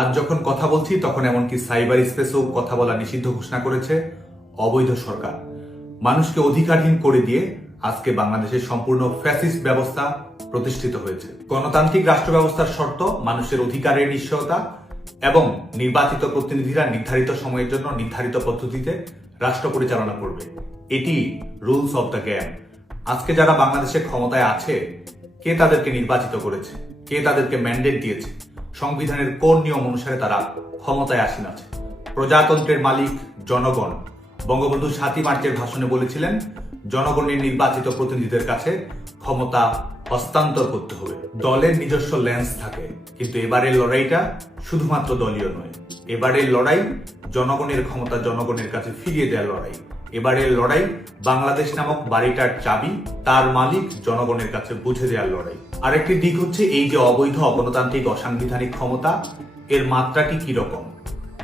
আজ যখন কথা বলছি, তখন এমনকি সাইবার স্পেসেও কথা বলা নিষিদ্ধ ঘোষণা করেছে অবৈধ সরকার। মানুষকে অধিকারহীন করে দিয়ে আজকে বাংলাদেশের সম্পূর্ণ ফ্যাসিস্ট ব্যবস্থা প্রতিষ্ঠিত হয়েছে। গণতান্ত্রিক রাষ্ট্র ব্যবস্থার শর্ত, মানুষের অধিকারের নিশ্চয়তা এবং নির্বাচিত প্রতিনিধিরা নির্ধারিত সময়ের জন্য নির্ধারিত পদ্ধতিতে রাষ্ট্র পরিচালনা করবে। এটি রুলস অব দ্য গেম। আজকে যারা বাংলাদেশে ক্ষমতায় আছে, কে তাদেরকে নির্বাচিত করেছে? কে তাদেরকে ম্যান্ডেট দিয়েছে? সংবিধানের কোন নিয়ম অনুসারে তারা ক্ষমতায় আসীন আছে? প্রজাতন্ত্রের মালিক জনগণ। বঙ্গবন্ধু সাতই মার্চের ভাষণে বলেছিলেন, জনগণের নির্বাচিত প্রতিনিধিদের কাছে ক্ষমতা হস্তান্তর করতে হবে। দলের নিজস্ব লেন্স থাকে, কিন্তু এবারের লড়াইটা শুধুমাত্র দলীয় নয়। এবারের লড়াই জনগণের ক্ষমতা জনগণের কাছে ফিরিয়ে দেওয়ার লড়াই। এবারের লড়াই বাংলাদেশ নামক বাড়িটার চাবি তার মালিক জনগণের কাছে বুঝে দেওয়ার লড়াই। আরেকটি দিক হচ্ছে এই যে অবৈধ অগণতান্ত্রিক অসাংবিধানিক ক্ষমতা, এর মাত্রাটি কি রকম?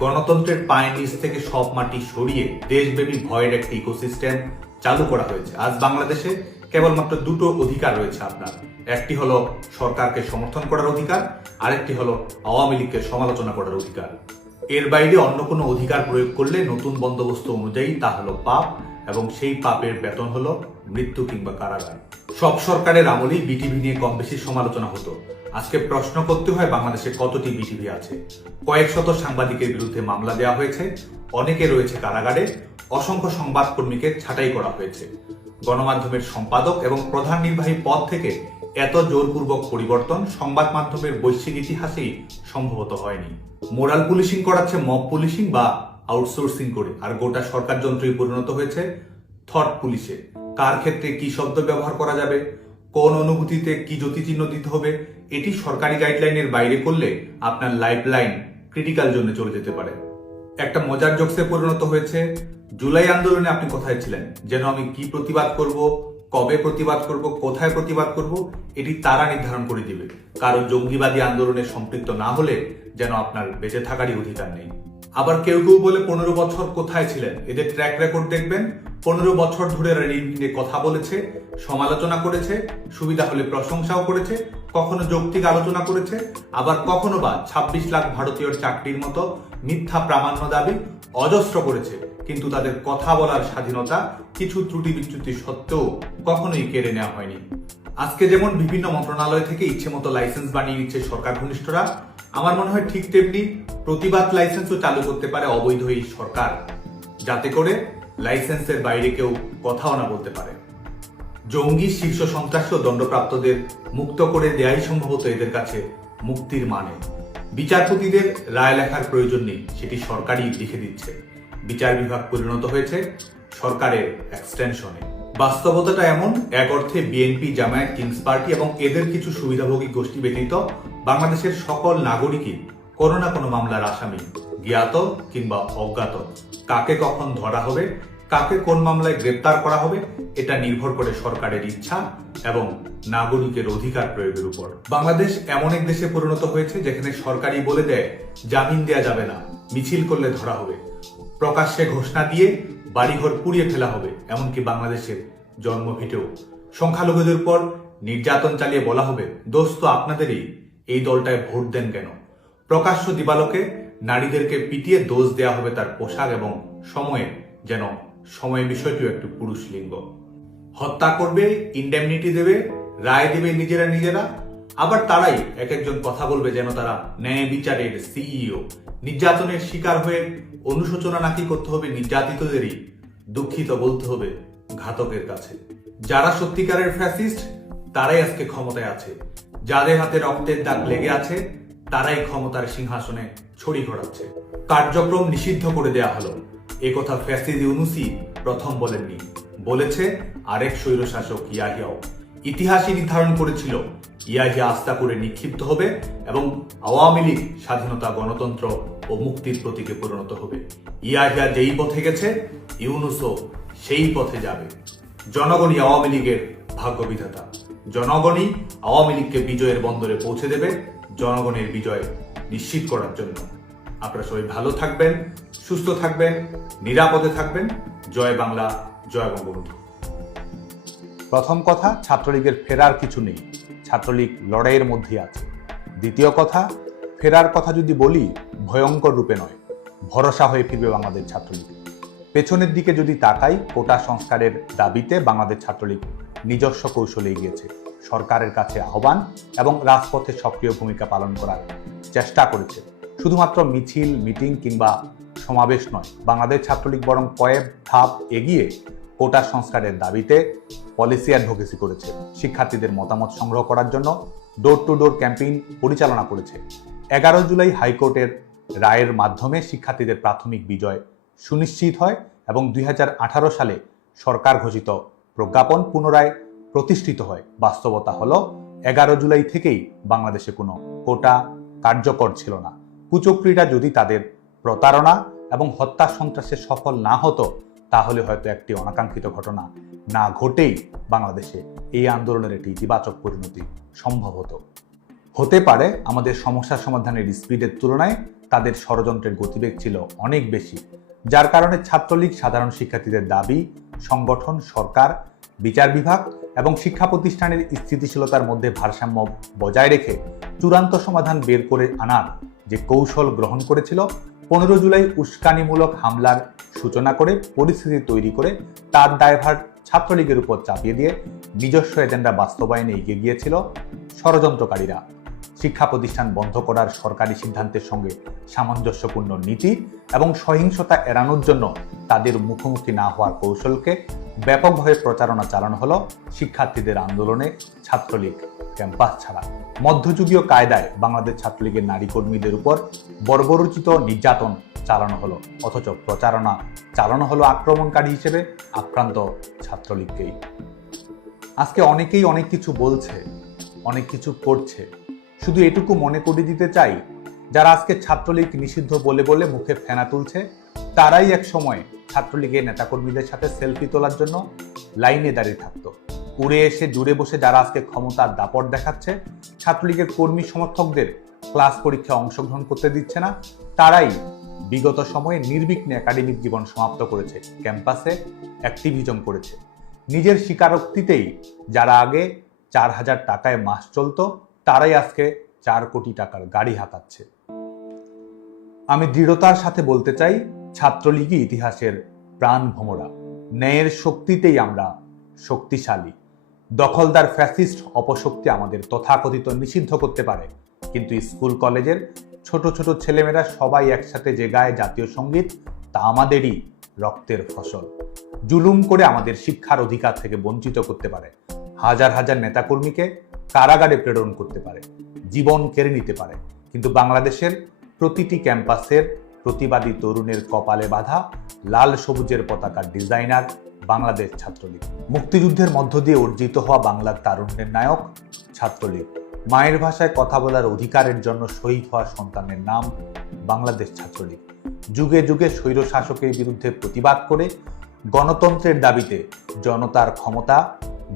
গণতন্ত্রের পায়ের নিচ থেকে সব মাটি সরিয়ে দেশব্যাপী ভয়ের একটি ইকোসিস্টেম চালু করা হয়েছে। আজ বাংলাদেশে কেবলমাত্র দুটো অধিকার রয়েছে আপনার। একটি হলো সরকারকে সমর্থন করার অধিকার, আরেকটি হলো আওয়ামী লীগকে সমালোচনা করার অধিকার। এর বাইরে অন্য কোনো অধিকার প্রয়োগ করলে নতুন বন্দোবস্ত অনুযায়ী তা হলো পাপ, এবং সেই পাপের বেতন হলো মৃত্যু কিংবা কারাগার। সব সরকারের আমলেই বিটিভি নিয়ে কম বেশি সমালোচনা হতো। আজকে প্রশ্ন করতে হয়, বাংলাদেশে কতটি বিটিভি আছে? কয়েক শত সাংবাদিকের বিরুদ্ধে মামলা দেওয়া হয়েছে, অনেকে রয়েছে কারাগারে, অসংখ্য সংবাদকর্মীকে ছাঁটাই করা হয়েছে। গণমাধ্যমের সম্পাদক এবং প্রধান নির্বাহী পদ থেকে এত জোরপূর্বক পরিবর্তন সংবাদ মাধ্যমের বৈশ্বিক ইতিহাসেই সম্ভবত হয়নি। মোরাল পুলিশিং করাচ্ছে মব পুলিশিং বা আউটসোর্সিং করে, আর গোটা সরকার যন্ত্রই পরিণত হয়েছে থট পুলিশে। কার ক্ষেত্রে কি শব্দ ব্যবহার করা যাবে? কোন অনুভূতিতে কি জ্যোতিচিহ্ন দিতে হবে? এটি সরকারি গাইডলাইনের বাইরে করলে আপনার লাইফ লাইন ক্রিটিক্যাল জন্য চলে যেতে পারে। একটা মজার জোকসে পরিণত হয়েছে, জুলাই আন্দোলনে আপনি কোথায় ছিলেন? যেন আমি কি প্রতিবাদ করব? কবে প্রতিবাদ করব, কোথায় প্রতিবাদ করব, এটি তারা নির্ধারণ করে দিবে। কারণ জঙ্গিবাদী আন্দোলনে সম্পৃক্ত না হলে যেন আপনার বেঁচে থাকারই অধিকার নেই। আবার কেউ কেউ বলে পনেরো বছর কোথায় ছিলেন? এদের ট্র্যাক রেকর্ড দেখবেন। পনেরো বছর ধরে ঋণ নিয়ে কথা বলেছে, সমালোচনা করেছে, সুবিধা হলে প্রশংসাও করেছে, কখনো যৌক্তিক আলোচনা করেছে, আবার কখনো বা ছাব্বিশ লাখ ভারতীয় চাকরির মতো মিথ্যা প্রামাণ্য দাবি অজস্র করেছে, কিন্তু তাদের কথা বলার স্বাধীনতা কিছু ত্রুটি বিচ্যুতি সত্ত্বেও কখনোই কেড়ে নেওয়া হয়নি। আজকে যেমন বিভিন্ন মন্ত্রণালয় থেকে ইচ্ছে মতো লাইসেন্স বানিয়ে নিচ্ছে সরকার ঘনিষ্ঠরা, আমার মনে হয় ঠিক তেমনি প্রতিবাদ লাইসেন্সও চালু করতে পারে অবৈধ এই সরকার, যাতে করে লাইসেন্সের বাইরে কেউ কথাও না বলতে পারে। জঙ্গি, শীর্ষ সন্ত্রাসী ও দণ্ডপ্রাপ্তদের মুক্ত করে দেয়াই সম্ভবত এদের কাছে মুক্তির মানে। বিচারপতিদের রায় লেখার প্রয়োজন নেই, সেটি সরকারই লিখে দিচ্ছে। বিচার বিভাগ পরিণত হয়েছে সরকারের এক্সটেনশনে বাস্তবতাটা এমন, এক অর্থে বিএনপি, জামায়াত কিংস পার্টি এবং এদের কিছু সুবিধাভোগী গোষ্ঠী ব্যতীত বাংলাদেশের সকল নাগরিকই কোনো না কোনো মামলার আসামি, জ্ঞাত কিংবা অজ্ঞাত। কাকে কখন ধরা হবে কাকে কোন মামলায় গ্রেপ্তার করা হবে, এটা নির্ভর করে সরকারের ইচ্ছা এবং নাগরিকের অধিকার প্রয়োগের উপর। বাংলাদেশ এমন এক দেশে পরিণত হয়েছে যেখানে সরকারই বলে দেয়, জামিন দেয়া যাবে না, মিছিল করলে ধরা হবে। প্রকাশ্যে ঘোষণা দিয়ে বাড়িঘর পুড়িয়ে ফেলা হবে। এমনকি বাংলাদেশের জন্মভিটেও সংখ্যালঘুদের উপর নির্যাতন চালিয়ে বলা হবে, দোস্ত, আপনাদেরই এই দলটায় ভোট দেন কেন? প্রকাশ্য দিবালোকে নারীদেরকে পিটিয়ে দোষ দেয়া হবে তার পোশাক এবং সময়ে যেন সময় বিষয়টিও একটু পুরুষ লিঙ্গ। হত্যা করবে ইন্ডেমনিটি দেবে, রায় দেবে নিজেরা নিজেরা, আবার তারাই এক একজন কথা বলবে যেন তারা ন্যায় বিচারের সিইও নির্যাতনের শিকার হয়ে অনুশোচনা নাকি করতে হবে নির্যাতিতদেরই, দুঃখিত বলতে হবে ঘাতকের কাছে। যারা সত্যিকারের ফ্যাসিস্ট তারাই আজকে ক্ষমতায় আছে। যাদের হাতে রক্তের দাগ লেগে আছে, তারাই ক্ষমতার সিংহাসনে ছড়ি ঘোরাচ্ছে। কার্যক্রম নিষিদ্ধ করে দেয়া হলো। একথা ফ্যাসিদ ইউনুসি প্রথম বলেননি। বলেছে, আরেক স্বৈরশাসক ইয়াহিয়াও। ইতিহাসই নির্ধারণ করেছিল, ইয়াহিয়া আস্থা করে নিক্ষিপ্ত হবে এবং আওয়ামী লীগ, স্বাধীনতা, গণতন্ত্র ও মুক্তির প্রতীকে পরিণত হবে। ইয়াহিয়া যেই পথে গেছে, ইউনুসও সেই পথে যাবে। জনগণই আওয়ামী লীগের ভাগ্য বিধাতা জনগণই আওয়ামী লীগকে বিজয়ের বন্দরে পৌঁছে দেবে, জনগণের বিজয় নিশ্চিত করার জন্য। আপনারা সবাই ভালো থাকবেন, সুস্থ থাকবেন, নিরাপদে থাকবেন। জয় বাংলা, জয় বঙ্গবন্ধু। প্রথম কথা, ছাত্রলীগের ফেরার কিছু নেই। ছাত্রলীগ লড়াইয়ের মধ্যে আছে। দ্বিতীয় কথা, ফেরার কথা যদি বলি, ভয়ঙ্কর রূপে নয়। ভরসা হয়ে ফিরবে বাংলাদেশ ছাত্রলীগ। পেছনের দিকে যদি তাকাই, কোটা সংস্কারের দাবিতে বাংলাদেশ ছাত্রলীগ নিজস্ব কৌশলে গিয়েছে সরকারের কাছে আহ্বান এবং রাজপথে সক্রিয় ভূমিকা পালন করার চেষ্টা করেছে। শুধুমাত্র মিছিল, মিটিং কিংবা সমাবেশ নয়, বাংলাদেশ ছাত্রলীগ বরং কয়েক ধাপ এগিয়ে কোটা সংস্কারের দাবিতে পলিসি অ্যাডভোকেসি করেছে। শিক্ষার্থীদের মতামত সংগ্রহ করার জন্য ডোর টু ডোর ক্যাম্পেইন পরিচালনা করেছে। এগারো জুলাই হাইকোর্টের রায়ের মাধ্যমে শিক্ষার্থীদের প্রাথমিক বিজয় সুনিশ্চিত হয় এবং দুই হাজার আঠারো সালে সরকার ঘোষিত প্রজ্ঞাপন পুনরায় প্রতিষ্ঠিত হয়। বাস্তবতা হলো, এগারো জুলাই থেকেই বাংলাদেশে কোনো কোটা কার্যকর ছিল না। কুচক্রীরা যদি তাদের প্রতারণা এবং হত্যা সন্ত্রাসে সফল না হতো, তাহলে হয়তো একটি অনাকাঙ্ক্ষিত ঘটনা না ঘটেই বাংলাদেশে এই আন্দোলনের একটি ইতিবাচক পরিণতি সম্ভব হতো। হতে পারে আমাদের সমস্যা সমাধানের স্পিডের তুলনায় তাদের ষড়যন্ত্রের গতিবেগ ছিল অনেক বেশি, যার কারণে ছাত্রলীগ, সাধারণ শিক্ষার্থীদের দাবি, সংগঠন, সরকার, বিচার বিভাগ এবং শিক্ষা প্রতিষ্ঠানের স্থিতিশীলতার মধ্যে ভারসাম্য বজায় রেখে চূড়ান্ত সমাধান বের করে আনার যে কৌশল গ্রহণ করেছিল, পনেরো জুলাই উস্কানিমূলক হামলার সূচনা করে, পরিস্থিতি তৈরি করে তার দায়ভার ছাত্রলীগের উপর চাপিয়ে দিয়ে নিজস্ব এজেন্ডা বাস্তবায়নে এগিয়ে গিয়েছিল ষড়যন্ত্রকারীরা। শিক্ষা প্রতিষ্ঠান বন্ধ করার সরকারি সিদ্ধান্তের সঙ্গে সামঞ্জস্যপূর্ণ নীতি এবং সহিংসতা এড়ানোর জন্য তাদের মুখোমুখি না হওয়ার কৌশলকে ব্যাপকভাবে প্রচারণা চালানো হলো শিক্ষার্থীদের আন্দোলনে ছাত্রলীগ ক্যাম্পাস ছাড়া। মধ্যযুগীয় কায়দায় বাংলাদেশ ছাত্রলীগের নারী কর্মীদের উপর বর্বরচিত নির্যাতন চালানো হলো, অথচ প্রচারণা চালানো হলো আক্রমণকারী হিসেবে আক্রান্ত ছাত্রলীগকেই। আজকে অনেকেই অনেক কিছু বলছে, অনেক কিছু করছে। শুধু এটুকু মনে করে দিতে চাই, যারা আজকে ছাত্রলীগ নিষিদ্ধ বলে বলে মুখে ফেনা তুলছে, তারাই এক সময় ছাত্রলীগের নেতাকর্মীদের সাথে সেলফি তোলার জন্য লাইনে দাঁড়িয়ে থাকতো। উড়ে এসে জুড়ে বসে যারা আজকে ক্ষমতার দাপট দেখাচ্ছে, ছাত্রলীগের কর্মী সমর্থকদের ক্লাস পরীক্ষায় অংশগ্রহণ করতে দিচ্ছে না। তারাই বিগত সময়ে নির্বিঘ্নে একাডেমিক জীবন সমাপ্ত করেছে। ক্যাম্পাসে অ্যাক্টিভিজম করেছে। নিজের স্বীকারোক্তিতেই যারা আগে চার হাজার টাকায় মাস চলতো, তারাই আজকে চার কোটি টাকার গাড়ি হাতাচ্ছে। আমি দৃঢ়তার সাথে বলতে চাই, ছাত্রলীগই ইতিহাসের প্রাণ ভোমরা ন্যায়ের শক্তিতেই আমরা শক্তিশালী। দখলদার ফ্যাসিস্ট অপশক্তি আমাদের তথাকথিত নিষিদ্ধ করতে পারে। কিন্তু স্কুল, কলেজের ছোট ছোট ছেলেমেয়েরা সবাই একসাথে যে গায়ে জাতীয় সংগীত, তা আমাদেরই রক্তের ফসল। জুলুম করে আমাদের শিক্ষার অধিকার থেকে বঞ্চিত করতে পারে। হাজার হাজার নেতাকর্মীকে কারাগারে প্রেরণ করতে পারে। জীবন কেড়ে নিতে পারে। কিন্তু বাংলাদেশের প্রতিটি ক্যাম্পাসের প্রতিবাদী তরুণের কপালে বাঁধা লাল সবুজের পতাকার ডিজাইনার বাংলাদেশ ছাত্রলীগ। মুক্তিযুদ্ধের মধ্য দিয়ে অর্জিত হওয়া বাংলার তারুণ্যের নায়ক, ছাত্রলীগ। মায়ের ভাষায় কথা বলার অধিকারের জন্য শহীদ হওয়া সন্তানের নাম বাংলাদেশ ছাত্রলীগ। যুগে যুগে স্বৈর শাসকের বিরুদ্ধে প্রতিবাদ করে গণতন্ত্রের দাবিতে জনতার ক্ষমতা,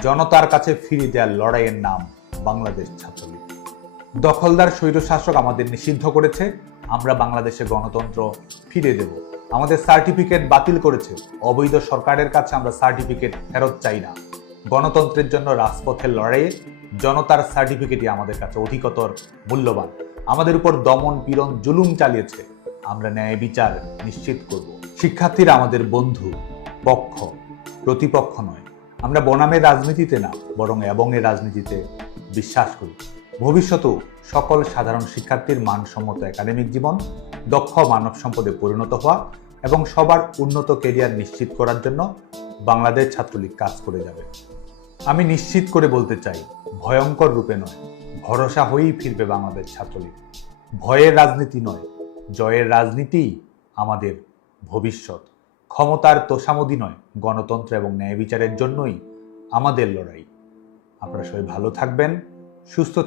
জনতার কাছে ফিরিয়ে দেওয়ার লড়াইয়ের নাম বাংলাদেশ ছাত্রলীগ। দখলদার স্বৈরশাসক আমাদের নিষিদ্ধ করেছে, আমরা বাংলাদেশে গণতন্ত্র ফিরে দেব। আমাদের সার্টিফিকেট বাতিল করেছে। অবৈধ সরকারের কাছে আমরা সার্টিফিকেট ফেরত চাই না। গণতন্ত্রের জন্য রাজপথের লড়াইয়ে জনতার সার্টিফিকেটই আমাদের কাছে অধিকতর মূল্যবান। আমাদের উপর দমন পীড়ন জুলুম চালিয়েছে। আমরা ন্যায় বিচার নিশ্চিত করব। শিক্ষার্থীরা আমাদের বন্ধু, পক্ষ, প্রতিপক্ষ নয়। আমরা বনামের রাজনীতিতে না, বরং এবংয়ের রাজনীতিতে বিশ্বাস করি। ভবিষ্যতেও সকল সাধারণ শিক্ষার্থীর মানসম্মত একাডেমিক জীবন, দক্ষ মানব সম্পদে পরিণত হওয়া এবং সবার উন্নত কেরিয়ার নিশ্চিত করার জন্য বাংলাদেশ ছাত্রলীগ কাজ করে যাবে। আমি নিশ্চিত করে বলতে চাই, ভয়ঙ্কর রূপে নয়, ভরসা হয়েই ফিরবে বাংলাদেশ ছাত্রলীগ। ভয়ের রাজনীতি নয়, জয়ের রাজনীতিই আমাদের ভবিষ্যৎ। ক্ষমতার তোষামদি নয়, গণতন্ত্র এবং ন্যায় বিচারের জন্যই আমাদের লড়াই। আপনারা সবাই ভালো থাকবেন, সুস্থ